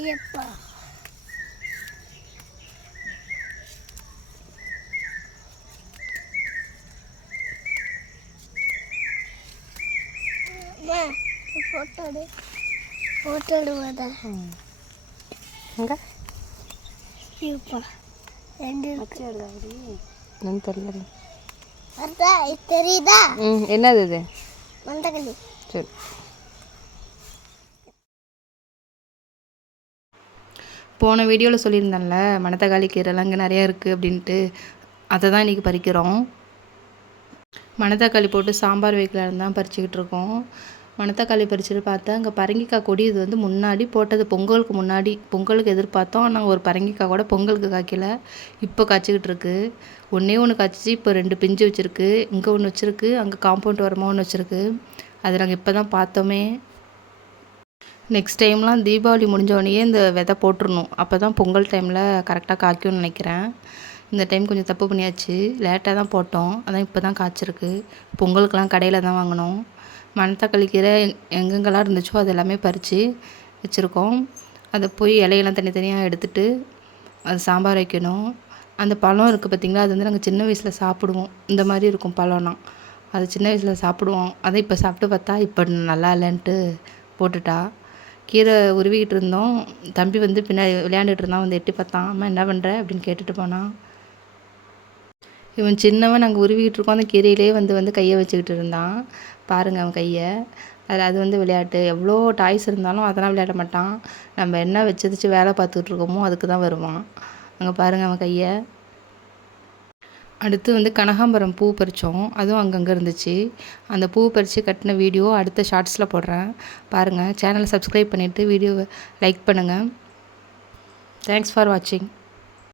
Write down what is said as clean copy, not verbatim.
எப்பா ஃபோட்டோ எடு ஃபோட்டோ எடுவாதா எங்க எப்பா ரெண்டு இருக்கு என்னன்னு தெரியல. அதான் இது தெரியுதா என்னது இது? மந்தகளி. சரி. போன வீடியோவில் சொல்லியிருந்தேன்ல மணத்தக்காளி கீரைலாம் இங்கே நிறையா இருக்குது அப்படின்ட்டு, அதை தான் இன்றைக்கி பறிக்கிறோம். மணத்தக்காளி போட்டு சாம்பார் வைக்கலான்னு தான் பறிச்சுக்கிட்டு இருக்கோம். மணத்தக்காளி பறிச்சுட்டு பார்த்தா அங்கே பரங்கிக்காய் கொடி இது வந்து முன்னாடி போட்டது பொங்கலுக்கு முன்னாடி, பொங்கலுக்கு எதிர்பார்த்தோம். ஆனால் ஒரு பரங்கிக்காய் கூட பொங்கலுக்கு காய்க்கல, இப்போ காய்ச்சிக்கிட்டு இருக்கு. ஒன்றே ஒன்று காய்ச்சிச்சு, இப்போ 2 பிஞ்சு வச்சுருக்கு. இங்கே ஒன்று வச்சுருக்கு, அங்கே காம்பவுண்ட் வரமாக ஒன்று வச்சுருக்கு. அது நாங்கள் இப்போ தான் பார்த்தோமே. நெக்ஸ்ட் டைம்லாம் தீபாவளி முடிஞ்சோடனே இந்த விதை போட்டுருணும், அப்போ தான் பொங்கல் டைமில் கரெக்டாக காய்க்கும்னு நினைக்கிறேன். இந்த டைம் கொஞ்சம் தப்பு பண்ணியாச்சு, லேட்டாக தான் போட்டோம், அதான் இப்போ தான் காய்ச்சிருக்கு. பொங்கலுக்கெலாம் கடையில் தான் வாங்கினோம். மணத்தக்காளி கீரை எங்கெங்கெல்லாம் இருந்துச்சோ அது எல்லாமே பறித்து வச்சுருக்கோம். அதை போய் இலையெல்லாம் தனித்தனியாக எடுத்துகிட்டு அது சாம்பார் வைக்கணும். அந்த பழம் இருக்குது பார்த்திங்களா, அது வந்து நாங்கள் சின்ன வயசில் சாப்பிடுவோம். இந்த மாதிரி இருக்கும் பழம்னா, அது சின்ன வயசில் சாப்பிடுவோம். அதை இப்போ சாப்பிட்டு பார்த்தா இப்போ நல்லா இல்லைன்ட்டு போட்டுட்டா. கீரை உருவிக்கிட்டு இருந்தோம், தம்பி வந்து பின்னாடி விளையாண்டுட்டு இருந்தான், வந்து எட்டி பார்த்தான். அம்மா என்ன பண்ணுற அப்படின்னு கேட்டுட்டு போனான். இவன் சின்னவன் நாங்கள் உருவிக்கிட்டு இருக்கோம், அந்த கீரையிலே வந்து கையை வச்சுக்கிட்டு இருந்தான். பாருங்கள் அவன் கையை. அது வந்து விளையாட்டு. எவ்வளோ டாய்ஸ் இருந்தாலும் அதெல்லாம் விளையாட மாட்டான். நம்ம என்ன வச்சு வேலை பார்த்துக்கிட்டு இருக்கோமோ அதுக்கு தான் வருவான். அங்கே பாருங்கள் அவன் கையை. அடுத்து வந்து கனகாம்பரம் பூ பறித்தோம், அதுவும் அங்கங்கே இருந்துச்சு. அந்த பூ பறித்து கட்டின வீடியோ அடுத்த ஷார்ட்ஸில் போடுறேன், பாருங்கள். சேனலை சப்ஸ்கிரைப் பண்ணிவிட்டு வீடியோவை லைக் பண்ணுங்கள். தேங்க்ஸ் ஃபார் வாட்சிங்.